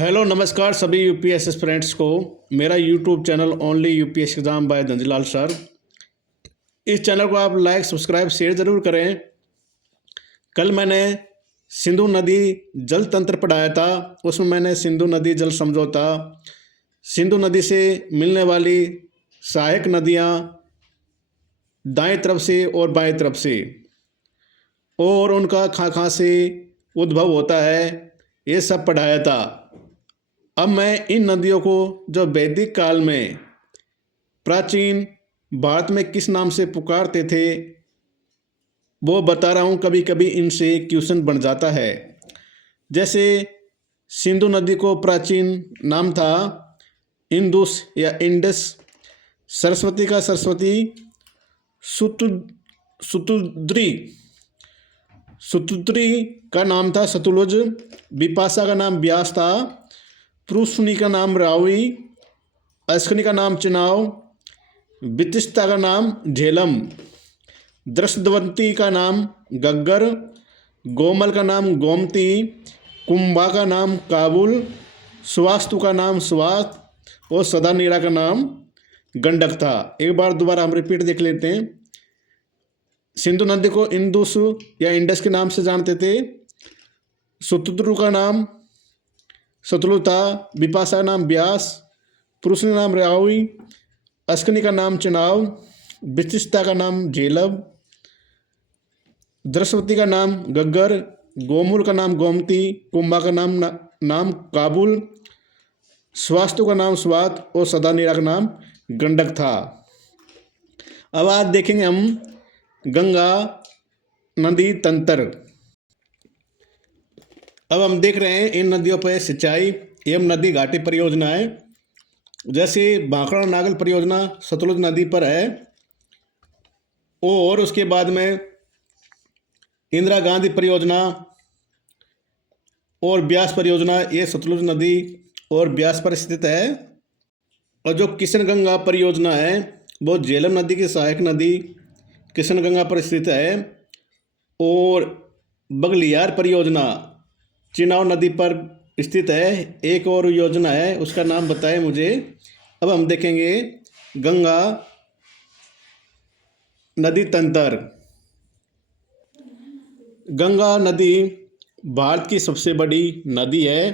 Hello नमस्कार सभी UPS aspirants को। मेरा YouTube channel only UPSC exam by Dhanjilal sir. इस चैनल को आप लाइक सब्सक्राइब शेयर ज़रूर करें। कल मैंने सिंधु नदी जल तंत्र पढ़ाया था। उसमें मैंने सिंधु नदी जल समझौता, सिंधु नदी से मिलने वाली सहायक नदियाँ दाएं तरफ से और बाएं तरफ से, और उनका कहाँ से उद्भव होता है, ये सब पढ़ाया था। अब मैं इन नदियों को जो वैदिक काल में प्राचीन भारत में किस नाम से पुकारते थे वो बता रहा हूँ। कभी कभी इनसे क्वेश्चन बन जाता है। जैसे सिंधु नदी को प्राचीन नाम था इंदुस या इंडस, सरस्वती का सरस्वती, सुतुद्री सुतुद्री का नाम था सतलुज, बिपाशा का नाम ब्यास था, पुरुषनी का नाम रावी, अश्कनी का नाम चिनाव, वितिस्ता का नाम झेलम, दृष्टवंती का नाम गग्गर, गोमल का नाम गोमती, कुंभा का नाम काबुल, सुवास्तु का नाम सुवात और सदानीरा का नाम गंडक था। एक बार दोबारा हम रिपीट देख लेते हैं। सिंधु नदी को इंदुस या इंडस के नाम से जानते थे। सुतुद्रु का नाम सतलुज था, बिपाशा का नाम ब्यास, पुरुषनी नाम रावी, अश्कनी का नाम चिनाव, विशिष्टा का नाम झेलम, दृष्टवती का नाम गग्गर, गोमुल का नाम गोमती, कुंभा का नाम काबुल, स्वास्तु का नाम स्वात और सदानीरा का नाम गंडक था। अब आज देखेंगे हम गंगा नदी तंत्र। अब हम देख रहे हैं इन नदियों पर सिंचाई एवं नदी घाटी परियोजनाएं। जैसे भाखड़ा नागल परियोजना सतलुज नदी पर है, और उसके बाद में इंदिरा गांधी परियोजना और ब्यास परियोजना, ये सतलुज नदी और ब्यास पर स्थित है। और जो किशन गंगा परियोजना है वो झेलम नदी की सहायक नदी किशन गंगा पर स्थित है। और बगलियार परियोजना चिनाव नदी पर स्थित है। एक और योजना है, उसका नाम बताएं मुझे। अब हम देखेंगे गंगा नदी तंत्र। गंगा नदी भारत की सबसे बड़ी नदी है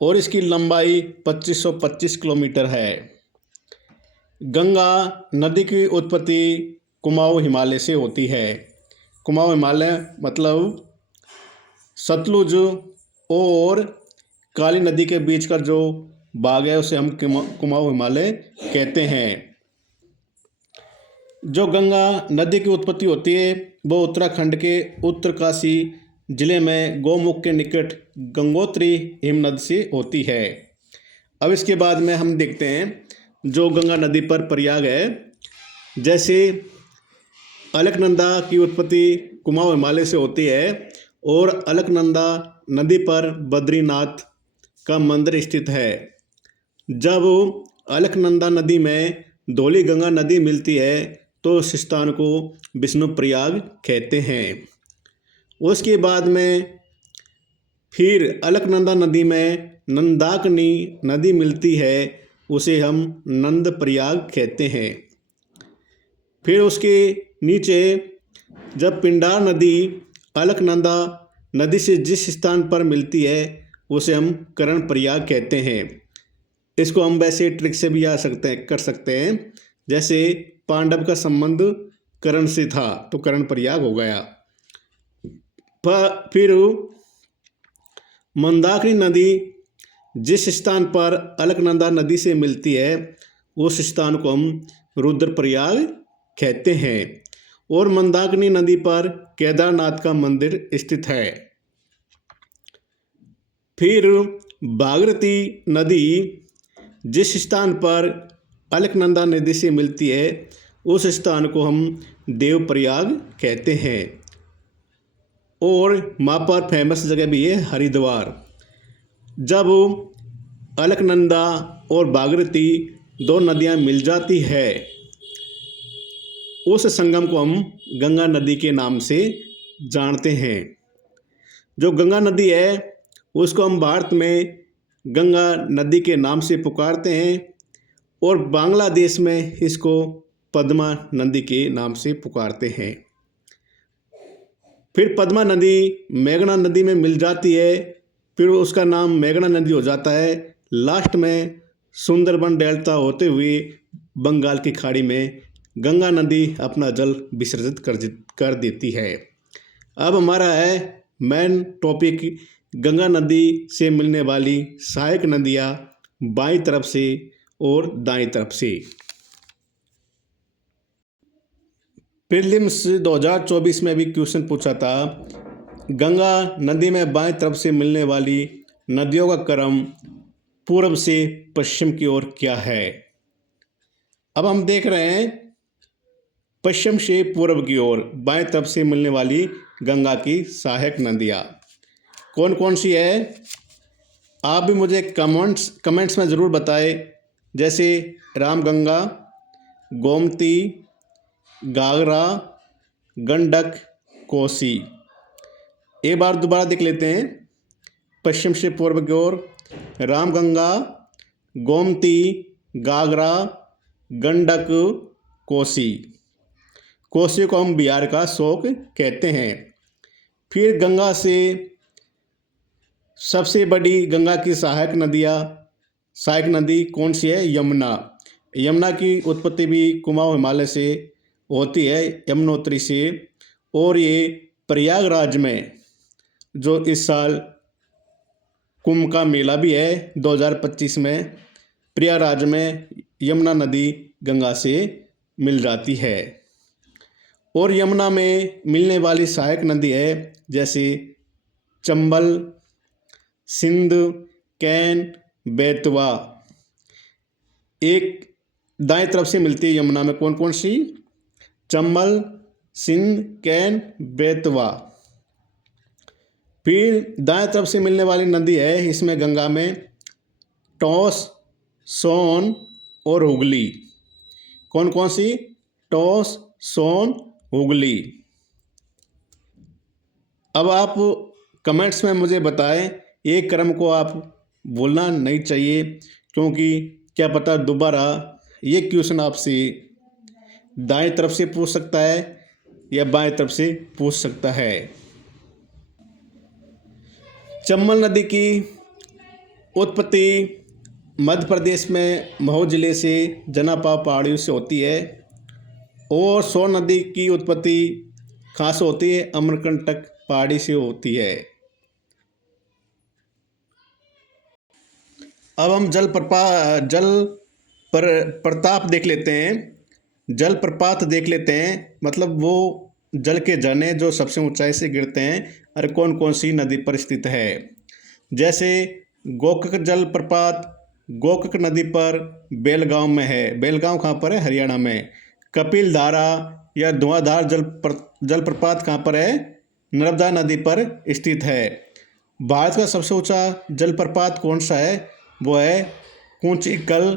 और इसकी लंबाई 2525 किलोमीटर है। गंगा नदी की उत्पत्ति कुमाऊं हिमालय से होती है। कुमाऊं हिमालय मतलब सतलुज और काली नदी के बीच का जो भाग है उसे हम कुमाऊं हिमालय कहते हैं। जो गंगा नदी की उत्पत्ति होती है वो उत्तराखंड के उत्तरकाशी जिले में गौमुख के निकट गंगोत्री हिमनद से होती है। अब इसके बाद में हम देखते हैं जो गंगा नदी पर प्रयाग है। जैसे अलकनंदा की उत्पत्ति कुमाऊं हिमालय से होती है और अलकनंदा नदी पर बद्रीनाथ का मंदिर स्थित है। जब अलकनंदा नदी में धौली गंगा नदी मिलती है तो इस स्थान को विष्णु प्रयाग कहते हैं। उसके बाद में फिर अलकनंदा नदी में नंदाकिनी नदी मिलती है, उसे हम नंद प्रयाग कहते हैं। फिर उसके नीचे जब पिंडार नदी अलकनंदा नदी से जिस स्थान पर मिलती है उसे हम कर्ण प्रयाग कहते हैं। इसको हम वैसे ट्रिक से भी कर सकते हैं। जैसे पांडव का संबंध कर्ण से था तो कर्ण प्रयाग हो गया। फिर मंदाकिनी नदी जिस स्थान पर अलकनंदा नदी से मिलती है उस स्थान को हम रुद्रप्रयाग कहते हैं। और मंदाकिनी नदी पर केदारनाथ का मंदिर स्थित है। फिर भागीरथी नदी जिस स्थान पर अलकनंदा नदी से मिलती है उस स्थान को हम देवप्रयाग कहते हैं। और वहाँ पर फेमस जगह भी है हरिद्वार। जब अलकनंदा और भागीरथी दो नदियाँ मिल जाती है उस संगम को हम गंगा नदी के नाम से जानते हैं। जो गंगा नदी है उसको हम भारत में गंगा नदी के नाम से पुकारते हैं और बांग्लादेश में इसको पद्मा नदी के नाम से पुकारते हैं। फिर पद्मा नदी मेघना नदी में मिल जाती है, फिर उसका नाम मेघना नदी हो जाता है। लास्ट में सुंदरबन डेल्टा होते हुए बंगाल की खाड़ी में गंगा नदी अपना जल विसर्जित कर देती है। अब हमारा है मेन टॉपिक, गंगा नदी से मिलने वाली सहायक नदियाँ बाईं तरफ से और दाईं तरफ से। प्रीलिम्स 2024 में भी क्वेश्चन पूछा था, गंगा नदी में बाईं तरफ से मिलने वाली नदियों का क्रम पूर्व से पश्चिम की ओर क्या है। अब हम देख रहे हैं पश्चिम से पूर्व की ओर बाईं तरफ से मिलने वाली गंगा की सहायक नदियाँ कौन कौन सी है। आप भी मुझे कमेंट्स में ज़रूर बताएं, जैसे रामगंगा, गोमती, घाघरा, गंडक, कोसी। एक बार दोबारा देख लेते हैं। पश्चिम से पूर्व की ओर रामगंगा, गोमती, घाघरा, गंडक, कोसी। कोसी को हम बिहार का शोक कहते हैं। फिर गंगा से सबसे बड़ी गंगा की सहायक नदी कौन सी है? यमुना। यमुना की उत्पत्ति भी कुमाऊं हिमालय से होती है, यमुनोत्री से। और ये प्रयागराज में जो इस साल कुंभ का मेला भी है 2025 में, प्रयागराज में यमुना नदी गंगा से मिल जाती है। और यमुना में मिलने वाली सहायक नदी है जैसे चंबल, सिंध, कैन, बेतवा। एक दाएं तरफ से मिलती है यमुना में कौन कौन सी? चंबल, सिंध, कैन, बेतवा। फिर दाएं तरफ से मिलने वाली नदी है इसमें गंगा में टॉस, सोन और हुगली। कौन कौन सी? टॉस, सोन, हुगली। अब आप कमेंट्स में मुझे बताएं, एक क्रम को आप भूलना नहीं चाहिए, क्योंकि क्या पता दोबारा ये क्वेश्चन आपसे दाएं तरफ से पूछ सकता है या बाएं तरफ से पूछ सकता है। चंबल नदी की उत्पत्ति मध्य प्रदेश में मऊ जिले से जनापा पहाड़ियों से होती है। और सोन नदी की उत्पत्ति कहाँ से होती है? अमरकंटक पहाड़ी से होती है। अब हम प्रताप देख लेते हैं। जलप्रपात देख लेते हैं, मतलब वो जल के झरने जो सबसे ऊंचाई से गिरते हैं और कौन कौन सी नदी पर स्थित है। जैसे गोकक जलप्रपात गोकक नदी पर बेलगांव में है। बेलगांव कहाँ पर है? हरियाणा में। कपिल धारा या धुआंधार जलप्रपात कहाँ पर है? नर्मदा नदी पर स्थित है। भारत का सबसे ऊंचा जलप्रपात कौन सा है? वो है कूचिकल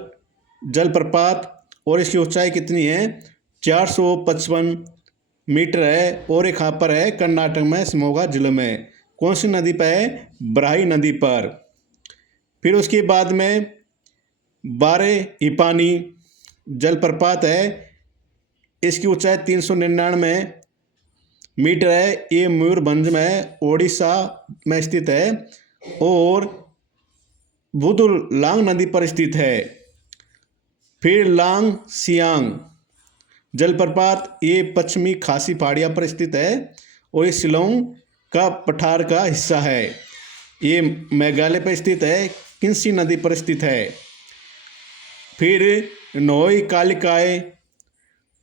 जलप्रपात, और इसकी ऊंचाई कितनी है? 455 मीटर है। और एक कहाँ पर है? कर्नाटक में शिमोगा जिले में। कौन सी नदी पर है? ब्राही नदी पर। फिर उसके बाद में बारे हिपानी जलप्रपात है। इसकी ऊंचाई 399 मीटर है। ये मयूरभंज में ओडिशा में स्थित है और बुधुलांग नदी पर स्थित है। फिर लांग सियांग जलप्रपात ये पश्चिमी खासी पहाड़ियाँ पर स्थित है और ये शिलोंग का पठार का हिस्सा है। ये मेघालय पर स्थित है, किन्सी नदी पर स्थित है। फिर नोई कालिकाय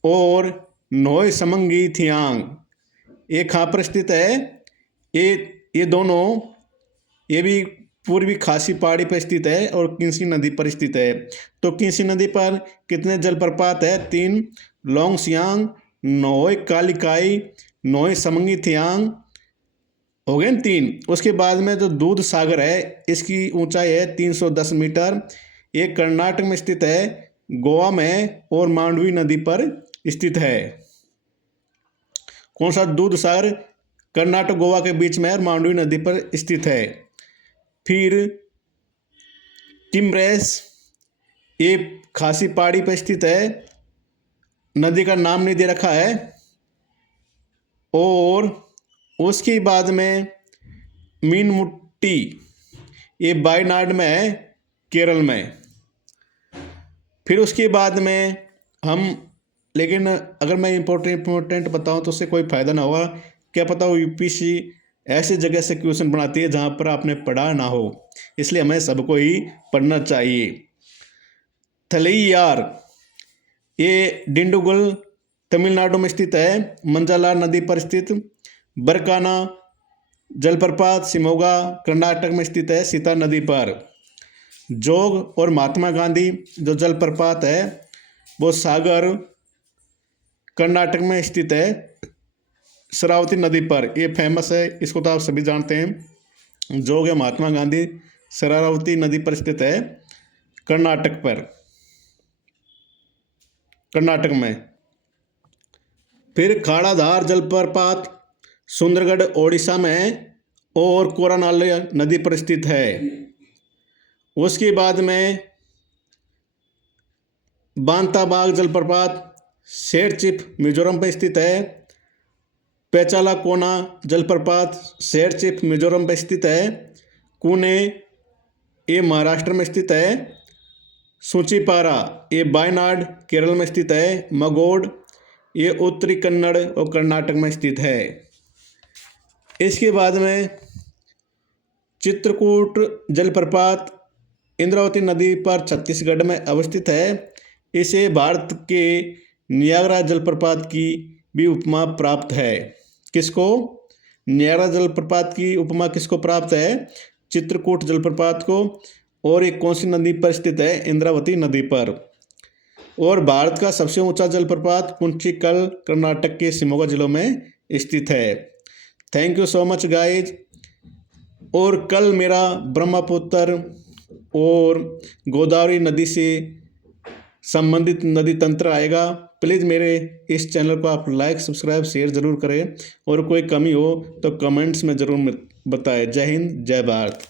और नोई समंगी थियांग ये कहाँ पर स्थित है? ये दोनों ये भी पूर्वी खासी पहाड़ी पर स्थित है और किन्सी नदी पर स्थित है। तो किन्सी नदी पर कितने जलप्रपात है? 3। लोंग सियांग, नोई कालिकाई, नोई समंगी थियांग हो गए 3। उसके बाद में जो दूध सागर है इसकी ऊंचाई है 310 मीटर। ये कर्नाटक में स्थित है, गोवा में और मांडवी नदी पर स्थित है। कौन सा? दूध सागर कर्नाटक गोवा के बीच में और मांडवी नदी पर स्थित है। फिर टिम्ब्रेस ये खासी पहाड़ी पर स्थित है, नदी का नाम नहीं दे रखा है। और उसके बाद में मीनमुट्टी ये वायनाड में है, केरल में। फिर उसके बाद में हम, लेकिन अगर मैं इम्पोर्टेंट बताऊं तो उससे कोई फ़ायदा ना होगा, क्या पता वो यूपीएससी ऐसी जगह से क्वेश्चन बनाती है जहां पर आपने पढ़ा ना हो, इसलिए हमें सबको ही पढ़ना चाहिए। थलैयार ये डिंडुगल तमिलनाडु में स्थित है, मंजाला नदी पर स्थित। बरकाना जलप्रपात शिमोगा कर्नाटक में स्थित है, सीता नदी पर। जोग और महात्मा गांधी जो जलप्रपात है वो सागर कर्नाटक में स्थित है, शरावती नदी पर। ये फेमस है, इसको तो आप सभी जानते हैं। जोग है महात्मा गांधी शरावती नदी पर स्थित है, कर्नाटक पर, कर्नाटक में। फिर खाड़ाधार जलप्रपात सुंदरगढ़ ओडिशा में और कोरानाल नदी पर स्थित है। उसके बाद में बांताबाग जलप्रपात शेरचिप मिजोरम पर स्थित है। पेचाला कोना जलप्रपात शेरचिप मिजोरम पर स्थित है। कुने ये महाराष्ट्र में स्थित है। सूचीपारा ये वायनाड केरल में स्थित है। मगोड ये उत्तरी कन्नड़ और कर्नाटक में स्थित है। इसके बाद में चित्रकूट जलप्रपात इंद्रावती नदी पर छत्तीसगढ़ में अवस्थित है। इसे भारत के नियाग्रा जलप्रपात की भी उपमा प्राप्त है। किसको? नियाग्रा जलप्रपात की उपमा किसको प्राप्त है? चित्रकूट जलप्रपात को। और एक कौन सी नदी पर स्थित है? इंद्रावती नदी पर। और भारत का सबसे ऊंचा जलप्रपात कुंचिकल कर्नाटक के शिमोगा जिलों में स्थित है। Thank you so much guys. और कल मेरा ब्रह्मपुत्र और गोदावरी नदी से संबंधित नदी तंत्र आएगा। प्लीज़ मेरे इस चैनल को आप लाइक सब्सक्राइब शेयर ज़रूर करें, और कोई कमी हो तो कमेंट्स में ज़रूर बताएं। जय हिंद, जय भारत।